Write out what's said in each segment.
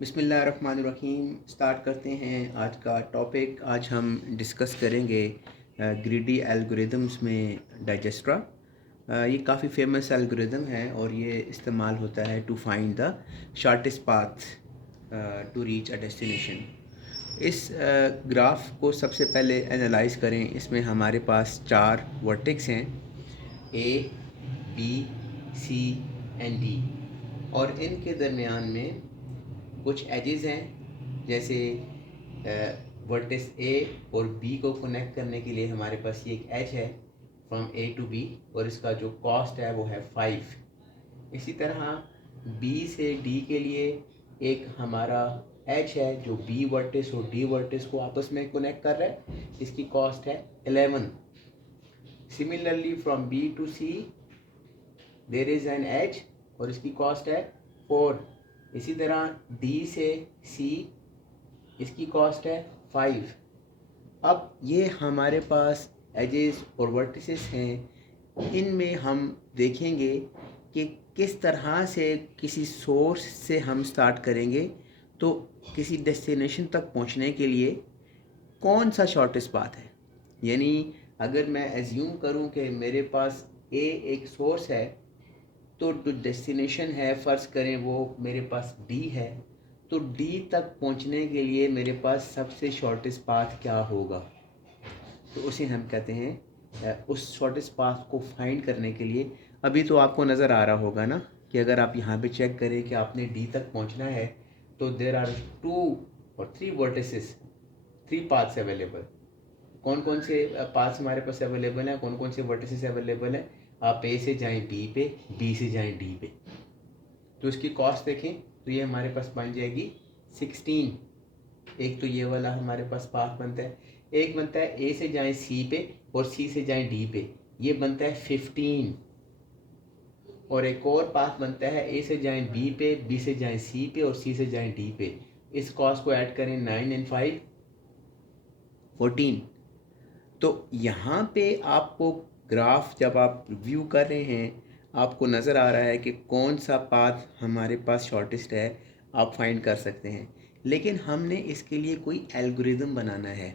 बिस्मिल्लाहिर्रहमानिर्रहीम। स्टार्ट करते हैं आज का टॉपिक। आज हम डिस्कस करेंगे ग्रीडी एल्गोरिदम्स में डाइजेस्ट्रा। ये काफ़ी फेमस एल्गोरिदम है और ये इस्तेमाल होता है to find the shortest path to reach a destination. इस ग्राफ को सबसे पहले एनालाइज करें। इसमें हमारे पास 4 वर्टेक्स हैं, ए, बी, सी एंड डी, और इनके दरमियान में कुछ एजेस हैं। जैसे वर्टेक्स ए और बी को कनेक्ट करने के लिए हमारे पास ये एक एज है फ्रॉम ए टू बी, और इसका जो कॉस्ट है वो है 5। इसी तरह बी से डी के लिए एक हमारा एज है जो बी वर्टेक्स और डी वर्टेक्स को आपस में कनेक्ट कर रहा है, इसकी कॉस्ट है 11। Similarly from B to C there is an edge और इसकी कॉस्ट है 4। इसी तरह डी से सी, इसकी कॉस्ट है 5। अब ये हमारे पास एजेस और वर्टिसेस हैं। इनमें हम देखेंगे कि किस तरह से किसी सोर्स से हम स्टार्ट करेंगे तो किसी डेस्टिनेशन तक पहुंचने के लिए कौन सा शॉर्टेस्ट पाथ है। यानी अगर मैं एज्यूम करूं कि मेरे पास ए एक सोर्स है तो जो डेस्टिनेशन है, फ़र्ज़ करें वो मेरे पास डी है, तो डी तक पहुंचने के लिए मेरे पास सबसे शॉर्टेस्ट पाथ क्या होगा, तो उसे हम कहते हैं उस शॉर्टेस्ट पाथ को फाइंड करने के लिए। अभी तो आपको नज़र आ रहा होगा ना कि अगर आप यहाँ पे चेक करें कि आपने डी तक पहुँचना है तो देर आर 2 और 3 वर्टिसेस, 3 पाथ्स अवेलेबल। कौन कौन से पाथ्स हमारे पास अवेलेबल हैं, कौन कौन से वर्टिसेस अवेलेबल हैं। आप ए से जाएं बी पे, बी से जाएं डी पे, तो इसकी कॉस्ट देखें तो ये हमारे पास बन जाएगी 16। एक तो ये वाला हमारे पास पाथ बनता है। एक बनता है ए से जाएं सी पे और सी से जाएं डी पे, ये बनता है 15। और एक और पाथ बनता है ए से जाएं बी पे, बी से जाएं सी पे और सी से जाएं डी पे। इस कॉस्ट को ऐड करें 9 एंड 5 14। तो यहाँ पे आपको ग्राफ जब आप व्यू कर रहे हैं आपको नज़र आ रहा है कि कौन सा पाथ हमारे पास शॉर्टेस्ट है, आप फाइंड कर सकते हैं। लेकिन हमने इसके लिए कोई एल्गोरिदम बनाना है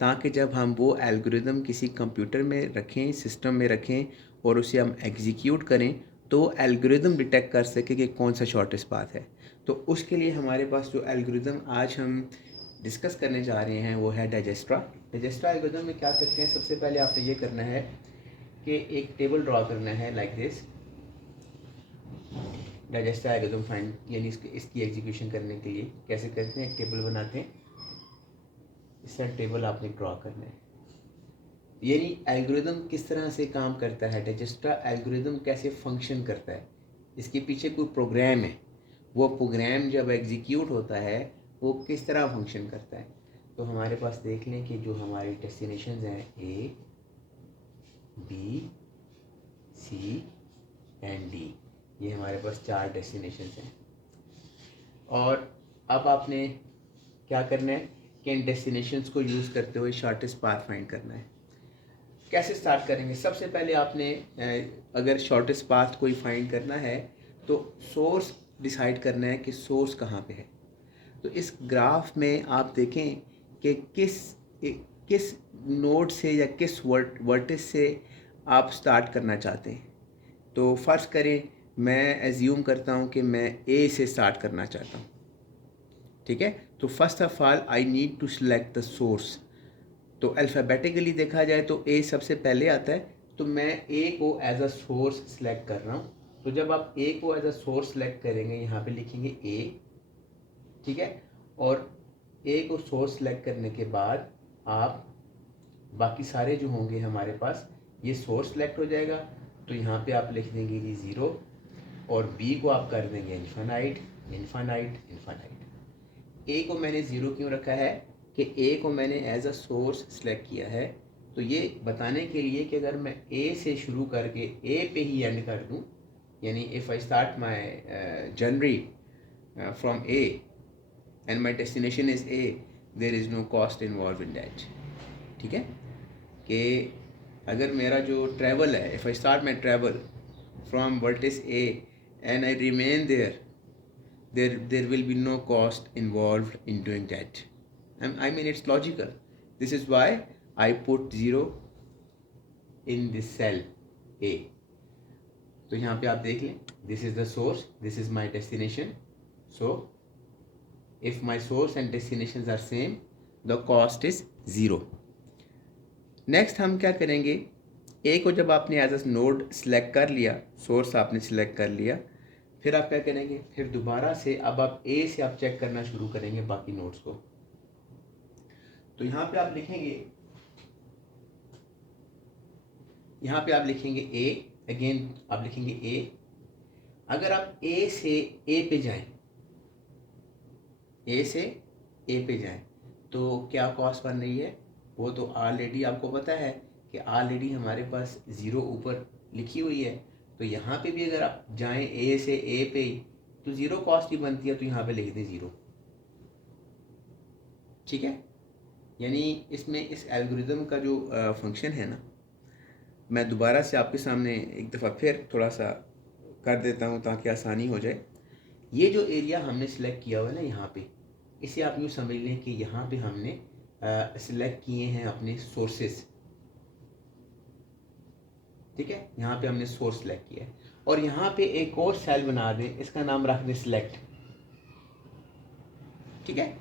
ताकि जब हम वो एल्गोरिदम किसी कंप्यूटर में रखें, सिस्टम में रखें और उसे हम एग्जीक्यूट करें तो एल्गोरिदम डिटेक्ट कर सके कि कौन सा शॉर्टेस्ट पाथ है। तो उसके लिए हमारे पास जो एल्गोरिदम आज हम डिस्कस करने जा रहे हैं वो है डाइजेस्ट्रा। डाइजेस्ट्रा एल्गोरिथम में क्या करते हैं, सबसे पहले आपने ये करना है कि एक टेबल ड्रॉ करना है लाइक दिस। डाइजेस्ट्रा एल्गोरिथम फाइंड यानी इसकी एग्जीक्यूशन करने के लिए कैसे करते हैं, एक टेबल बनाते हैं, इसका टेबल आपने ड्रॉ करना है। यानी एल्गोरिथम किस तरह से काम करता है, डाइजेस्ट्रा एल्गोरिथम कैसे फंक्शन करता है, इसके पीछे कोई प्रोग्राम है, वो प्रोग्राम जब एग्जीक्यूट होता है वो किस तरह फंक्शन करता है। तो हमारे पास देख लें कि जो हमारी डेस्टिनेशंस हैं ए, बी, सी एंड डी, ये हमारे पास 4 डेस्टिनेशंस हैं। और अब आपने क्या करना है कि इन डेस्टिनेशंस को यूज़ करते हुए शॉर्टेस्ट पाथ फाइंड करना है। कैसे स्टार्ट करेंगे, सबसे पहले आपने अगर शॉर्टेस्ट पाथ कोई फाइंड करना है तो सोर्स डिसाइड करना है कि सोर्स कहाँ पे है। तो इस ग्राफ में आप देखें कि किस नोड से या किस वर्टिस से आप स्टार्ट करना चाहते हैं। तो फ़र्ज़ करें मैं एज्यूम करता हूं कि मैं ए से स्टार्ट करना चाहता हूं, ठीक है। तो first of all I need to select the source. तो अल्फ़ाबेटिकली देखा जाए तो ए सबसे पहले आता है, तो मैं ए को एज अ सोर्स सिलेक्ट कर रहा हूँ। तो जब आप ए को एज अ सोर्स सेलेक्ट करेंगे यहाँ पे लिखेंगे ए, ठीक है। और ए को सोर्स सेलेक्ट करने के बाद आप बाकी सारे जो होंगे हमारे पास, ये सोर्स सेलेक्ट हो जाएगा तो यहाँ पे आप लिख देंगे जी 0, और बी को आप कर देंगे इन्फानाइट इन्फानाइट इन्फानाइट। ए को मैंने 0 क्यों रखा है कि ए को मैंने एज अ सोर्स सेलेक्ट किया है, तो ये बताने के लिए कि अगर मैं ए से शुरू करके ए पे ही एंड कर दूँ, यानी if I start my journey from A and my destination is A, there is no cost involved in that, ठीक है। कि अगर मेरा जो ट्रैवल है, if I start my travel from vertex A and I remain there, there will be no cost involved in doing that. I mean, it's logical. This is why I put 0 in this cell A. तो यहाँ पे आप देख लें, this is the source, this is my destination. So if my source and destinations are same, the cost is 0. Next हम क्या करेंगे, ए को जब आपने एज अ नोड सेलेक्ट कर लिया, सोर्स आपने सेलेक्ट कर लिया, फिर आप क्या करेंगे, फिर दोबारा से अब आप ए से आप चेक करना शुरू करेंगे बाकी नोड्स को. तो यहाँ पे आप लिखेंगे, यहाँ पे आप लिखेंगे ए, अगेन आप लिखेंगे ए. अगर आप ए से ए पे जाएं, ए से ए पे जाएं तो क्या कॉस्ट बन रही है, वो तो ऑलरेडी आपको पता है कि ऑलरेडी हमारे पास 0 ऊपर लिखी हुई है. तो यहाँ पे भी अगर आप जाएं ए से ए पे तो 0 कॉस्ट ही बनती है, तो यहाँ पे लिख दें 0. ठीक है. यानी इसमें इस एल्गोरिदम का जो फंक्शन है ना, मैं दोबारा से आपके सामने एक दफ़ा फिर थोड़ा सा कर देता हूँ ताकि आसानी हो जाए. ये जो एरिया हमने सिलेक्ट किया हुआ है ना यहाँ पे, इसे आप यूँ समझ लें कि यहाँ पे हमने सिलेक्ट किए हैं अपने सोर्सेस. ठीक है, यहाँ पे हमने सोर्स सिलेक्ट किया है और यहाँ पे एक और सेल बना दें, इसका नाम रख दें सिलेक्ट. ठीक है.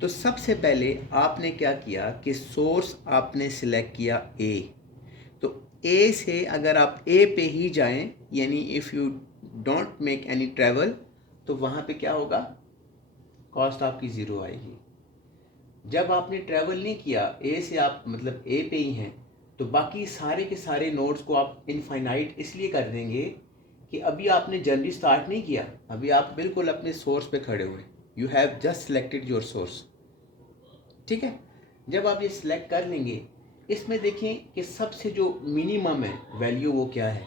तो सबसे पहले आपने क्या किया कि सोर्स आपने सिलेक्ट किया ए. तो ए से अगर आप ए पे ही जाएं, यानी if you don't make any travel, तो वहाँ पे क्या होगा, कॉस्ट आपकी 0 आएगी. जब आपने ट्रैवल नहीं किया, ए से आप मतलब ए पे ही हैं, तो बाकी सारे के सारे नोड्स को आप इनफाइनाइट इसलिए कर देंगे कि अभी आपने जर्नी स्टार्ट नहीं किया, अभी आप बिल्कुल अपने सोर्स पे खड़े हुए. You have just selected your source. ठीक है. जब आप ये सिलेक्ट कर लेंगे, इसमें देखें कि सबसे जो मिनिमम है वैल्यू वो क्या है.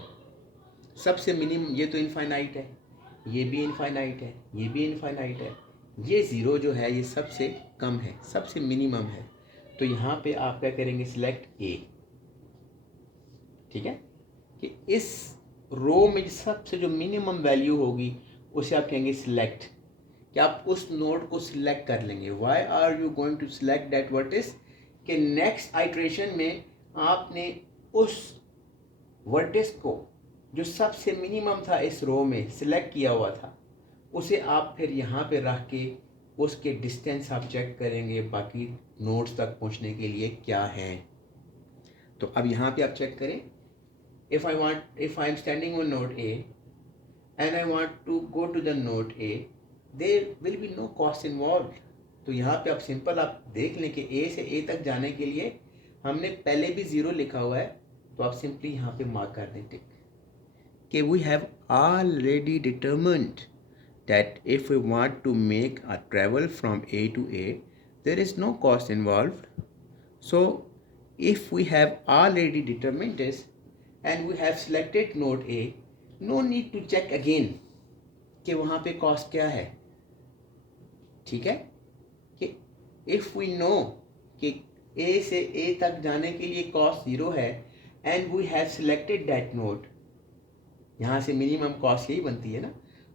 सबसे मिनिमम ये तो इनफाइनाइट है, ये भी इनफाइनाइट है, ये भी इनफाइनाइट है. ये 0 जो है ये सबसे कम है, सबसे मिनिमम है. तो यहाँ पे आप क्या करेंगे, सिलेक्ट ए. ठीक है. कि इस रो में सबसे जो मिनिमम वैल्यू होगी उसे आप कहेंगे सिलेक्ट, कि आप उस नोड को सिलेक्ट कर लेंगे. Why are you going to select that vertex, कि नेक्स्ट आइट्रेशन में आपने उस वर्टिस को जो सबसे मिनिमम था इस रो में सिलेक्ट किया हुआ था, उसे आप फिर यहाँ पे रख के उसके डिस्टेंस आप चेक करेंगे बाकी नोड्स तक पहुँचने के लिए क्या है. तो अब यहाँ पे आप चेक करें, if I am standing on node A and I want to go to the node A, there will be no cost involved. तो यहाँ पे आप सिंपल आप देख लें कि A से A तक जाने के लिए हमने पहले भी 0 लिखा हुआ है, तो आप सिंपली यहाँ पे मार्क कर दें टिक कि we have already determined that if we want to make a travel from A to A, there is no cost involved. So if we have already determined this and we have selected node A, no need to check again कि वहाँ पे cost क्या है. ठीक है. कि if we know कि A से A तक जाने के लिए cost 0 है and we have selected that node, यहाँ से मिनिमम कॉस्ट यही बनती है ना.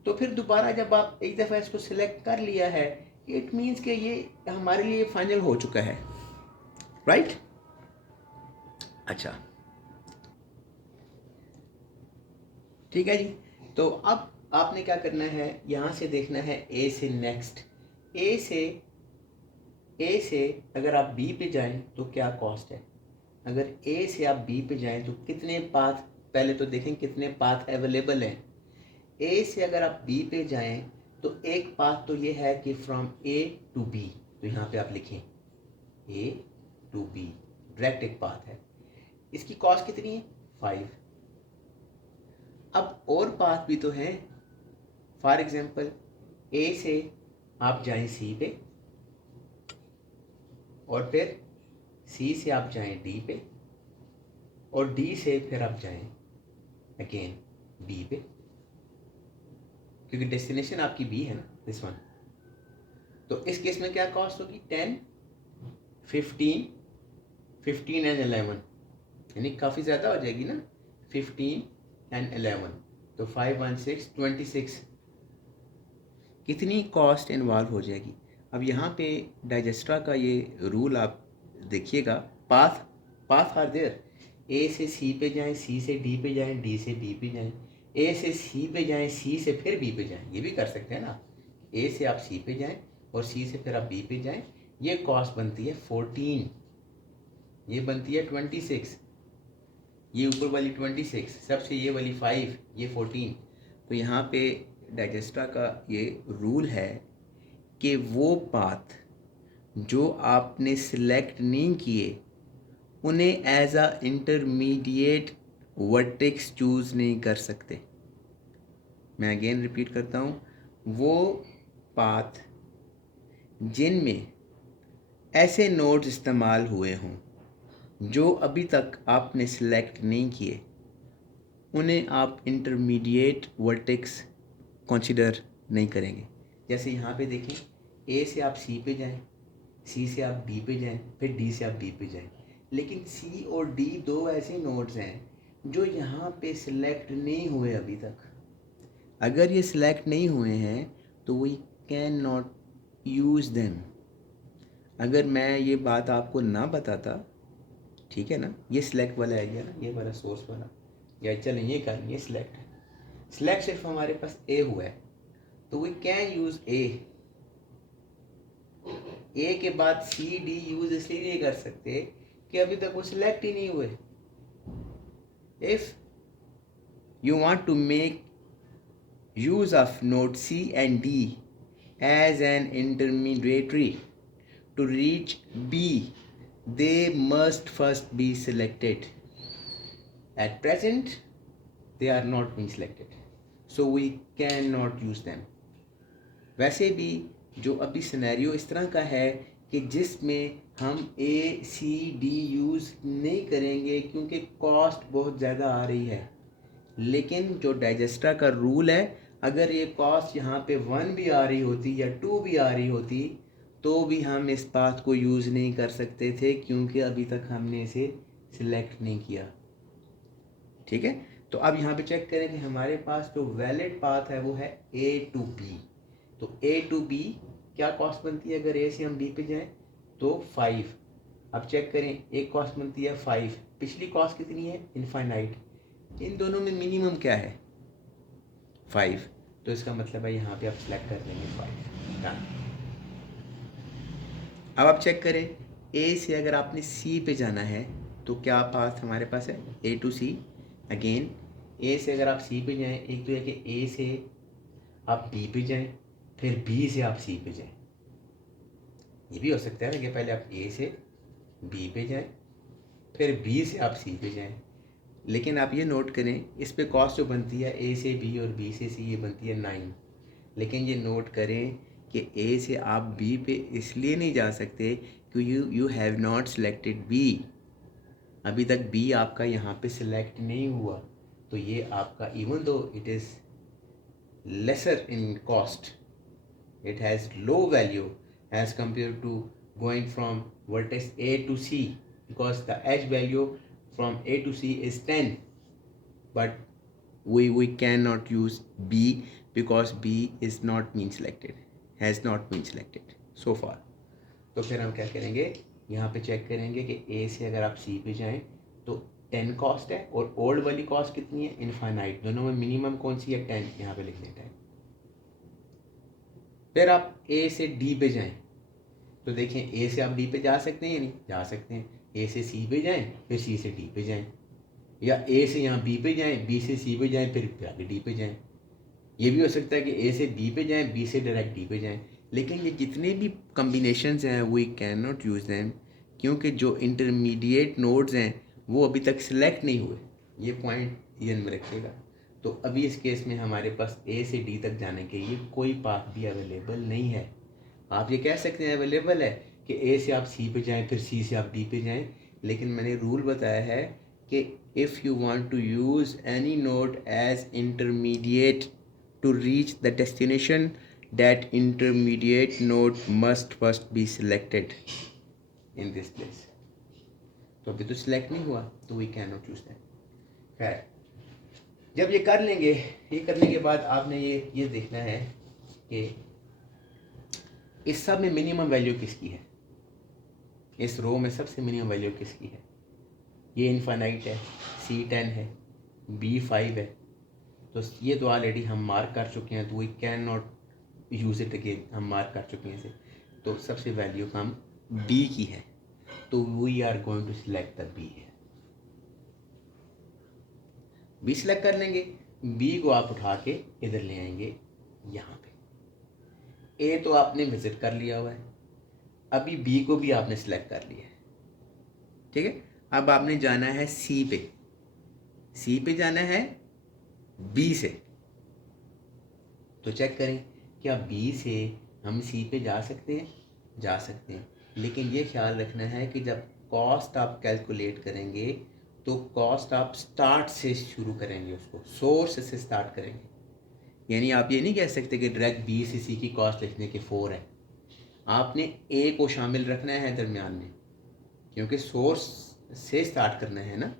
तो फिर दोबारा जब आप एक दफ़ा इसको सिलेक्ट कर लिया है, इट मीन्स कि ये हमारे लिए फाइनल हो चुका है. राइट. अच्छा, ठीक है जी. तो अब आपने क्या करना है, यहाँ से देखना है ए से नेक्स्ट. ए से अगर आप बी पे जाएं तो क्या कॉस्ट है. अगर ए से आप बी पे जाएं तो कितने पाथ, पहले तो देखें कितने पाथ अवेलेबल हैं. ए से अगर आप बी पे जाएं तो एक पाथ तो ये है कि फ्रॉम ए टू बी, तो यहाँ पे आप लिखें ए टू बी, डायरेक्ट एक पाथ है. इसकी कॉस्ट कितनी है, 5. अब और पाथ भी तो हैं. फॉर एग्जांपल ए से आप जाएं सी पे, और फिर सी से आप जाएं डी पे, और डी से फिर आप जाएं अगेन बी पे, क्योंकि डेस्टिनेशन आपकी बी है ना, दिस वन. तो इस केस में क्या कॉस्ट होगी, 10, 15 एंड 11, यानी काफ़ी ज़्यादा हो जाएगी ना, 15 एंड 11. तो 5 1 6 26. कितनी कॉस्ट इन्वॉल्व हो जाएगी। अब यहाँ पे डाइजेस्ट्रा का ये रूल आप देखिएगा, पाथ पाथ आर देयर, ए से सी पे जाएं, सी से डी पे जाएं, डी से बी पे जाएं, ए से सी पे जाएं, सी से फिर बी पे जाएं, ये भी कर सकते हैं ना। ए से आप सी पे जाएं और सी से फिर आप बी पे जाएं, ये कॉस्ट बनती है 14, ये बनती है 26, ये ऊपर वाली 26, सबसे ये वाली 5, ये 14। तो यहाँ पे डाइजेस्ट्रा का ये रूल है कि वो पाथ जो आपने सिलेक्ट नहीं किए उन्हें as a intermediate vertex choose नहीं कर सकते। मैं अगेन रिपीट करता हूँ, वो पाथ जिनमें ऐसे नोड्स इस्तेमाल हुए हों जो अभी तक आपने सिलेक्ट नहीं किए, उन्हें आप इंटरमीडिएट वर्टेक्स कंसिडर नहीं करेंगे। जैसे यहाँ पे देखें, ए से आप सी पे जाएं, सी से आप डी पे जाएं, फिर डी से आप बी पे जाएं, लेकिन सी और डी दो ऐसे नोड्स हैं जो यहाँ पे सिलेक्ट नहीं हुए अभी तक। अगर ये सिलेक्ट नहीं हुए हैं तो we can not use them. अगर मैं ये बात आपको ना बताता, ठीक है ना, ये सिलेक्ट वाला है ना, ये वाला सोर्स वाला, या चलें ये कर, ये सिलेक्ट है, सिलेक्ट सिर्फ हमारे पास ए हुआ है, तो वी कैन यूज़ ए के बाद सी डी यूज इसलिए नहीं कर सकते कि अभी तक वो सिलेक्ट ही नहीं हुए। If you want to make use of node C and D as an intermediary to reach B, they must first be selected. At present they are not being selected, so we cannot use them. वैसे भी जो अभी scenario इस तरह का है कि जिसमें हम ए सी डी यूज़ नहीं करेंगे क्योंकि कॉस्ट बहुत ज़्यादा आ रही है, लेकिन जो डाइजेस्ट्रा का रूल है, अगर ये कॉस्ट यहाँ पे 1 भी आ रही होती या 2 भी आ रही होती तो भी हम इस पाथ को यूज़ नहीं कर सकते थे क्योंकि अभी तक हमने इसे सिलेक्ट नहीं किया। ठीक है, तो अब यहाँ पे चेक करें कि हमारे पास जो वैलिड पाथ है वो है ए टू बी। तो ए टू बी क्या कॉस्ट बनती है, अगर ए से हम बी पे जाएं तो 5। अब चेक करें, एक कॉस्ट बनती है 5, पिछली कॉस्ट कितनी है, इनफाइनाइट, इन दोनों में मिनिमम क्या है 5, तो इसका मतलब है यहाँ पे आप सिलेक्ट कर लेंगे 5, डन। अब आप चेक करें, ए से अगर आपने सी पे जाना है तो क्या पाथ हमारे पास है, ए टू सी। अगेन ए से अगर आप सी पे जाएं, एक तो है कि ए से आप बी पे जाएं, फिर बी से आप सी पे जाएं, ये भी हो सकता है ना कि पहले आप ए से बी पे जाएं, फिर बी से आप सी पे जाएं। लेकिन आप ये नोट करें, इस पे कॉस्ट जो बनती है ए से बी और बी से सी, ये बनती है 9। लेकिन ये नोट करें कि ए से आप बी पे इसलिए नहीं जा सकते कि you have not selected B, अभी तक बी आपका यहाँ पे सिलेक्ट नहीं हुआ, तो ये आपका even though it is laser in cost, it has low value as compared to going from vertex A to C, because the edge value from A to C is 10, but we cannot use B because B is not been selected, has not been selected so far. तो फिर हम क्या करेंगे, यहाँ पे check करेंगे कि A से अगर आप C पे जाएं तो 10 कॉस्ट है और ओल्ड वाली कॉस्ट कितनी है, इनफाइनाइट, दोनों में मिनिमम कौन सी है, 10, यहाँ पे लिख लेते हैं। फिर आप ए से डी पे जाएं तो देखें, ए से आप डी पे जा सकते हैं या नहीं, जा सकते हैं। ए से सी पे जाएं, फिर सी से डी पे जाएं, या ए से यहाँ बी पे जाएं, बी से सी पे जाएं, फिर आगे डी पे जाएं। ये भी हो सकता है कि ए से बी पे जाएं, बी से डायरेक्ट डी पे जाएं। लेकिन ये जितने भी कम्बिनेशंस हैं we can not use them, क्योंकि जो इंटरमीडिएट नोड्स हैं वो अभी तक सिलेक्ट नहीं हुए, ये पॉइंट ध्यान में रखिएगा। तो अभी इस केस में हमारे पास ए से डी तक जाने के लिए कोई पाथ भी अवेलेबल नहीं है। आप ये कह सकते हैं अवेलेबल है कि ए से आप सी पे जाएं, फिर सी से आप डी पे जाएं, लेकिन मैंने रूल बताया है कि if you want to use any node as intermediate to reach the destination, that intermediate node must first be selected in this place. तो अभी तो सिलेक्ट नहीं हुआ तो we can not use that. खैर, जब ये कर लेंगे, ये करने के बाद आपने ये देखना है कि इस सब में मिनिमम वैल्यू किसकी है? इस रो में सबसे मिनिमम वैल्यू किसकी है? ये इनफाइनाइट है, C10 है, B5 है, तो ये तो ऑलरेडी हम मार्क कर चुके हैं, तो we can not use it again, हम मार्क कर चुके हैं इसे। तो सबसे वैल्यू कम B की है, तो we are going to select the B है। B सिलेक्ट कर लेंगे, B को आप उठा के इधर ले आएंगे यहाँ पे। A तो आपने विजिट कर लिया हुआ है, अभी B को भी आपने सिलेक्ट कर लिया है, ठीक है। अब आपने जाना है C पे, C पे जाना है B से, तो चेक करें क्या B से हम C पे जा सकते हैं? जा सकते हैं, लेकिन ये ख्याल रखना है कि जब कॉस्ट आप कैलकुलेट करेंगे तो कॉस्ट आप स्टार्ट से शुरू करेंगे, उसको सोर्स से स्टार्ट करेंगे। यानी आप ये नहीं कह सकते कि डायरेक्ट B से C की कॉस्ट लिखने के 4 है, आपने A को शामिल रखना है दरमियान में, क्योंकि सोर्स से स्टार्ट करना है ना।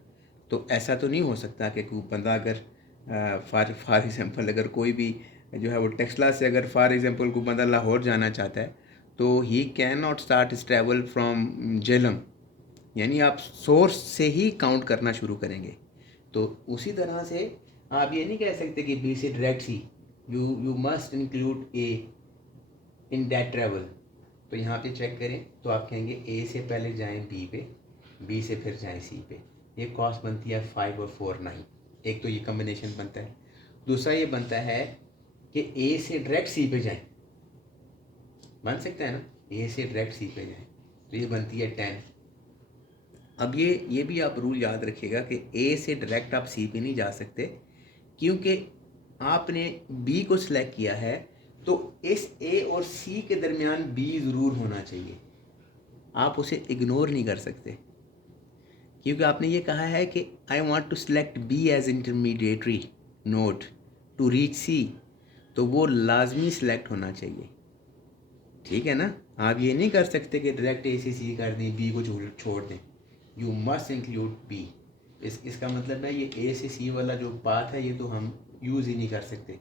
तो ऐसा तो नहीं हो सकता कि कोई बंदा अगर फॉर एग्ज़ाम्पल अगर कोई भी जो है वो टेक्सला से अगर फॉर एग्ज़ाम्पल कोई बंदा लाहौर जाना चाहता है तो he can not start his travel from Jhelum, यानी आप सोर्स से ही काउंट करना शुरू करेंगे। तो उसी तरह से आप ये नहीं कह सकते कि बी से direct C, you must include A in that travel. तो यहाँ पे चेक करें तो आप कहेंगे ए से पहले जाएं बी पे, बी से फिर जाएं सी पे। ये कॉस्ट बनती है 5 और 4 9। एक तो ये कम्बिनेशन बनता है, दूसरा ये बनता है कि ए से डायरेक्ट सी पे जाएं, बन सकता है ना, ए से डायरेक्ट सी पे जाएं, तो ये बनती है 10। अब ये भी आप रूल याद रखिएगा कि ए से डायरेक्ट आप सी पे नहीं जा सकते, क्योंकि आपने बी को सिलेक्ट किया है, तो इस ए और सी के दरमियान बी ज़रूर होना चाहिए, आप उसे इग्नोर नहीं कर सकते, क्योंकि आपने ये कहा है कि I want to select B as intermediatory node to reach C, तो वो लाजमी सिलेक्ट होना चाहिए, ठीक है ना। आप ये नहीं कर सकते कि डायरेक्ट ए से सी कर दें, बी को छोड़ दें, यू मस्ट इंक्लूड बी। इसका मतलब है ये ए से सी वाला जो पाथ है ये तो हम यूज़ ही नहीं कर सकते।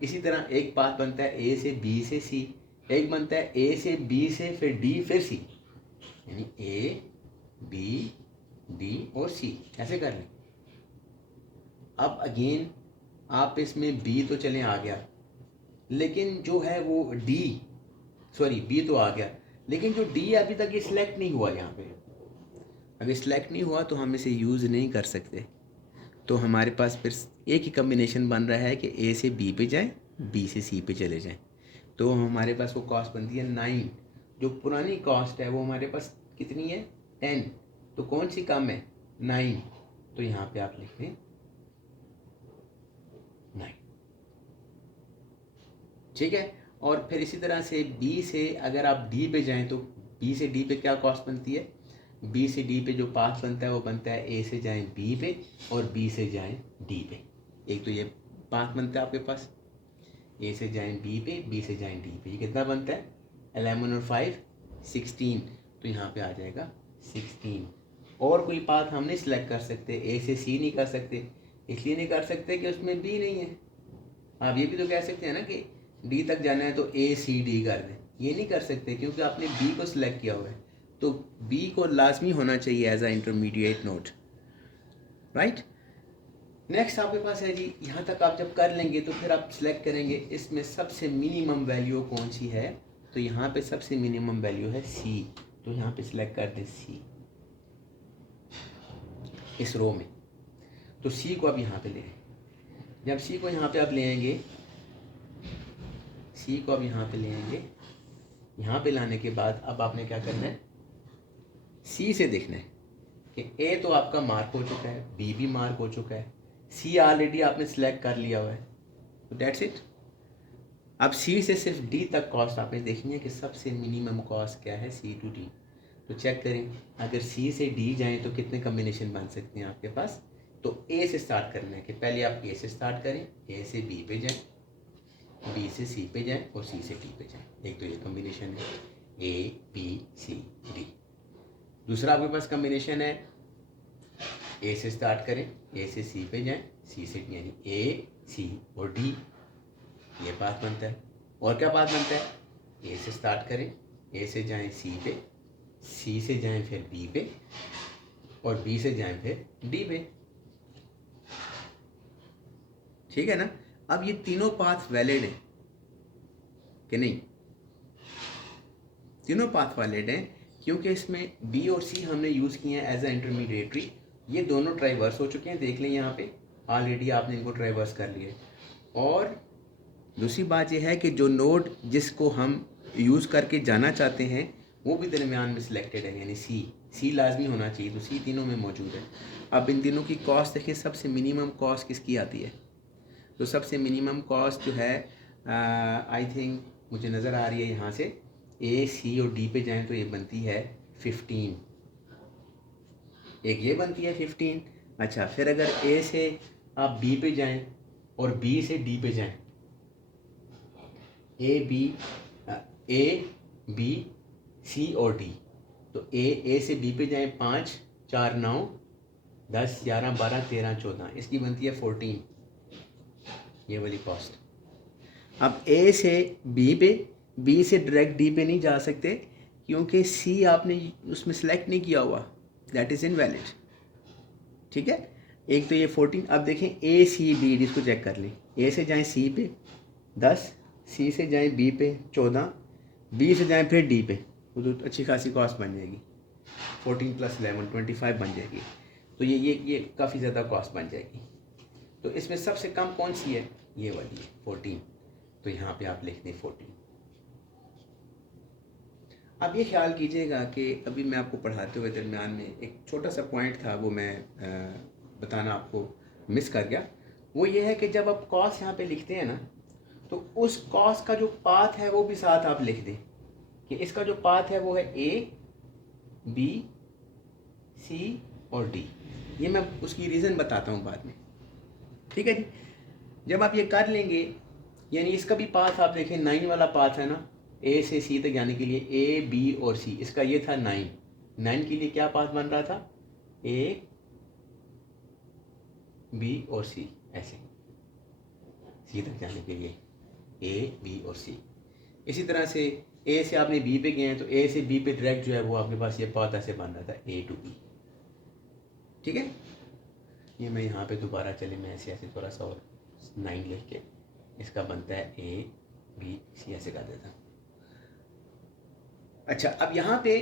इसी तरह एक पाथ बनता है ए से बी से सी, एक बनता है ए से बी से फिर डी फिर सी, यानी ए बी डी और सी, ऐसे कर लें। अब अगेन आप इसमें बी तो चलें आ गया, लेकिन जो है वो बी तो आ गया, लेकिन जो डी अभी तक ये सिलेक्ट नहीं हुआ, यहाँ पे अगर सिलेक्ट नहीं हुआ तो हम इसे यूज़ नहीं कर सकते। तो हमारे पास फिर एक ही कम्बिनेशन बन रहा है कि ए से बी पे जाएं, बी से सी पे चले जाएं, तो हमारे पास वो कॉस्ट बनती है 9। जो पुरानी कॉस्ट है वो हमारे पास कितनी है? 10। तो कौन सी कम है? 9। तो यहाँ पे आप लिख दें 9, ठीक है। और फिर इसी तरह से बी से अगर आप डी पे जाएं तो बी से डी पे क्या कॉस्ट बनती है? बी से डी पे जो पाथ बनता है वो बनता है ए से जाएं बी पे और बी से जाएं डी पे। एक तो ये पाथ बनता है आपके पास, ए से जाएं बी पे, बी से जाएं डी पे। ये कितना बनता है? 11 और 5 16, तो यहाँ पे आ जाएगा 16। और कोई पाथ हम नहीं सिलेक्ट कर सकते, ए से सी नहीं कर सकते, इसलिए नहीं कर सकते कि उसमें बी नहीं है। आप ये भी तो कह सकते हैं ना कि डी तक जाना है तो ए सी डी कर दें, ये नहीं कर सकते क्योंकि आपने बी को सिलेक्ट किया हुआ है, तो बी को लाजमी होना चाहिए as a intermediate node, right. Next आपके पास है जी, यहाँ तक आप जब कर लेंगे तो फिर आप सिलेक्ट करेंगे इसमें सबसे मिनिमम वैल्यू कौन सी है, तो यहाँ पे सबसे मिनिमम वैल्यू है सी, तो यहाँ पे सिलेक्ट कर दें सी इस रो में। तो सी को अब यहाँ पे ले आए, जब सी को यहाँ पे आप ले आएंगे, सी को अब यहाँ पे ले आएंगे, यहाँ पे लाने के बाद अब आपने क्या करना है, सी से देखना है कि ए तो आपका मार्क हो चुका है, बी भी मार्क हो चुका है, सी ऑलरेडी आपने सिलेक्ट कर लिया हुआ है, तो दैट्स इट। अब सी से सिर्फ डी तक कॉस्ट आपने देखनी है कि सबसे मिनिमम कॉस्ट क्या है सी टू डी। तो चेक करें, अगर सी से डी जाएं तो कितने कम्बिनेशन बन सकते हैं आपके पास। तो ए से स्टार्ट करना है कि पहले आप ए से स्टार्ट करें, ए से बी पे जाएं, बी से सी पे जाएं और सी से डी पे जाएं। एक तो ये कम्बिनेशन है ए बी सी डी। दूसरा आपके पास कम्बिनेशन है ए से स्टार्ट करें, ए से सी पे जाएं, सी से डी, यानी ए सी और डी, ये पाथ बनता है। और क्या पाथ बनता है? ए से स्टार्ट करें, ए से जाएं सी पे, सी से जाएं फिर बी पे, और बी से जाएं फिर डी पे। ठीक है ना। अब ये तीनों पाथ वैलिड हैं कि नहीं? तीनों पाथ वैलिड हैं क्योंकि इसमें बी और सी हमने यूज़ किए हैं एज ए इंटरमीडिएटरी। ये दोनों ट्राइवर्स हो चुके हैं, देख लें यहाँ पे ऑलरेडी आपने इनको ट्राइवर्स कर लिए। और दूसरी बात यह है कि जो नोड जिसको हम यूज़ करके जाना चाहते हैं वो भी दरमियान में सिलेक्टेड है, यानी सी लाजमी होना चाहिए, तो सी तीनों में मौजूद है। अब इन तीनों की कॉस्ट देखिए, सबसे मिनिमम कॉस्ट किसकी आती है? तो सबसे मिनिमम कॉस्ट जो है आई थिंक मुझे नज़र आ रही है यहाँ से, ए सी और डी पे जाएं तो ये बनती है 15, एक ये बनती है 15। अच्छा, फिर अगर ए से आप बी पे जाएं और बी से डी पे जाएं, ए बी सी और डी, तो ए से बी पे जाएं 5 4 9 10 11 12 13 14, इसकी बनती है 14, ये वाली कॉस्ट। अब ए से बी पे, बी से डायरेक्ट डी पे नहीं जा सकते क्योंकि सी आपने उसमें सेलेक्ट नहीं किया हुआ, दैट इज़ इनवैलिड। ठीक है, एक तो ये 14। अब देखें ए सी बी डी, इसको चेक कर लें। ए से जाएं सी पे 10, सी से जाएं बी पे 14, बी से जाएं फिर डी पे, तो अच्छी खासी कॉस्ट बन जाएगी, 14 + 11 25 बन जाएगी। तो ये काफ़ी ज़्यादा कॉस्ट बन जाएगी। तो इसमें सबसे कम कौन सी है? ये वाली है 14, तो यहाँ पे आप लिख दें 14। अब ये ख्याल कीजिएगा कि अभी मैं आपको पढ़ाते हुए दरमियान में एक छोटा सा पॉइंट था, वो मैं बताना आपको मिस कर गया। वो ये है कि जब आप कॉस्ट यहाँ पे लिखते हैं ना, तो उस कॉस्ट का जो पाथ है वो भी साथ आप लिख दें कि इसका जो पाथ है वो है ए बी सी और डी। ये मैं उसकी रीज़न बताता हूँ बाद में। ठीक है जी। जब आप ये कर लेंगे, यानी इसका भी पाथ आप देखें 9 वाला पाथ है ना, ए से सी तक जाने के लिए ए बी और सी, इसका ये था 9 के लिए क्या पाथ बन रहा था? ए बी और सी, ऐसे सी तक जाने के लिए ए बी और सी। इसी तरह से ए से आपने बी पे गए हैं तो ए से बी पे डायरेक्ट जो है वो आपके पास ये पाथ ऐसे बन रहा था ए टू बी। ठीक है, ये मैं यहाँ पे दोबारा चले मैं ऐसे थोड़ा सा और 9 लिख के इसका बनता है ए बी सी, ऐसे कर देता हूँ। अच्छा, अब यहाँ पे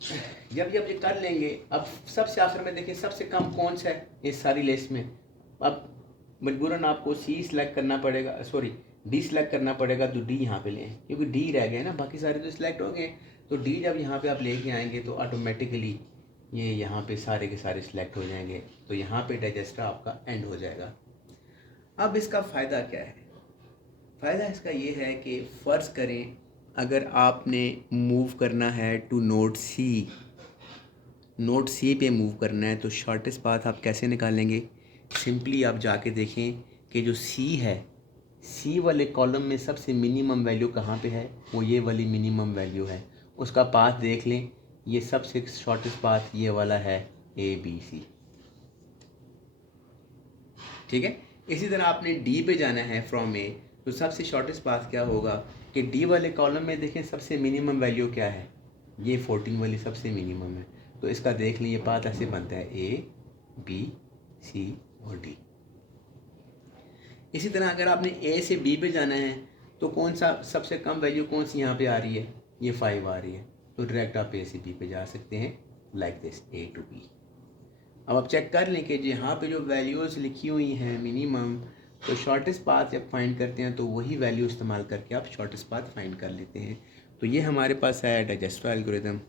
जब ये कर लेंगे, अब सबसे आखिर में देखिए सबसे कम कौन सा है इस सारी लिस्ट में। अब मजबूरन आपको सी सिलेक्ट करना पड़ेगा, सॉरी डी सिलेक्ट करना पड़ेगा, तो डी यहाँ पे लें क्योंकि डी रह गए ना, बाकी सारे तो सिलेक्ट हो गए। तो डी जब यहाँ पे आप लेके आएंगे तो ऑटोमेटिकली ये यहाँ पे सारे के सारे सिलेक्ट हो जाएंगे, तो यहाँ पे डाइजेस्टर आपका एंड हो जाएगा। अब इसका फ़ायदा क्या है? फ़ायदा इसका ये है कि फ़र्ज़ करें अगर आपने मूव करना है टू नोड सी पे मूव करना है, तो शॉर्टेस्ट पाथ आप कैसे निकालेंगे? सिंपली आप जाके देखें कि जो सी है, सी वाले कॉलम में सबसे मिनिमम वैल्यू कहाँ पे है? वो ये वाली मिनिमम वैल्यू है, उसका पाथ देख लें। ये सबसे शॉर्टेस्ट पाथ ये वाला है ए बी सी। ठीक है, इसी तरह आपने डी पे जाना है फ्रॉम ए, तो सबसे शॉर्टेस्ट पाथ क्या होगा कि डी वाले कॉलम में देखें सबसे मिनिमम वैल्यू क्या है? ये 14 वाली सबसे मिनिमम है, तो इसका देख लें ये पाथ ऐसे बनता है ए बी सी और डी। इसी तरह अगर आपने ए से बी पे जाना है तो कौन सा सबसे कम वैल्यू कौन सी यहाँ पे आ रही है? ये 5 आ रही है, तो डायरेक्ट आप ए से बी पे जा सकते हैं like this A to B. अब आप चेक कर लें कि यहाँ पे जो वैल्यूज़ लिखी हुई हैं मिनिमम, तो शॉर्टेस्ट पाथ जब फाइंड करते हैं तो वही वैल्यू इस्तेमाल करके आप शॉर्टेस्ट पाथ फाइंड कर लेते हैं। तो ये हमारे पास है डाइजेस्टर एल्गोरिथम।